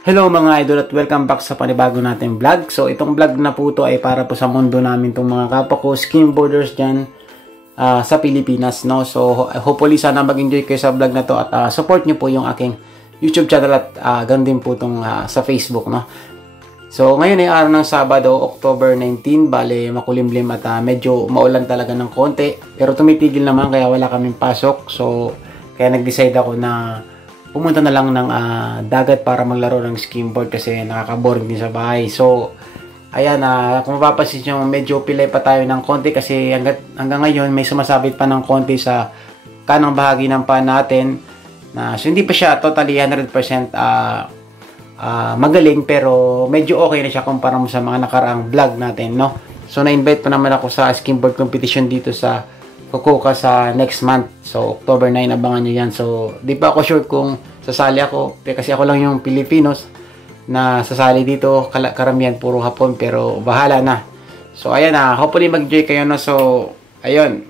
Hello mga idol at welcome back sa panibago nating vlog. So itong vlog na po to ay para po sa mundo namin itong mga kapwa ko skimboarders dyan sa Pilipinas, no? So hopefully sana mag-enjoy kayo sa vlog na to at support nyo po yung aking YouTube channel at ganun din po itong sa Facebook, no? So ngayon ay araw ng Sabado, October 19, bale makulimlim at medyo maulan talaga ng konti. Pero tumitigil naman kaya wala kaming pasok. So kaya nag-decide ako na pumunta na lang ng dagat para maglaro ng skimboard kasi nakaka-boring din sa bahay. So, ayan, kung mapapansin nyo, medyo pilay pa tayo ng konti kasi hanggang ngayon may sumasabit pa ng konti sa kanang bahagi ng paa natin. So, hindi pa siya totally 100% magaling pero medyo okay na siya kumpara mo sa mga nakaraang vlog natin, no? So, na-invite pa naman ako sa skimboard competition dito sa Fukuoka sa next month. So, October 9, abangan nyo yan. So, di pa ako sure kung sasali ako. Kasi ako lang yung Pilipinos na sasali dito. Karamihan puro Hapon. Pero, bahala na. So, ayan hopefully mag-enjoy kayo na. So, ayun.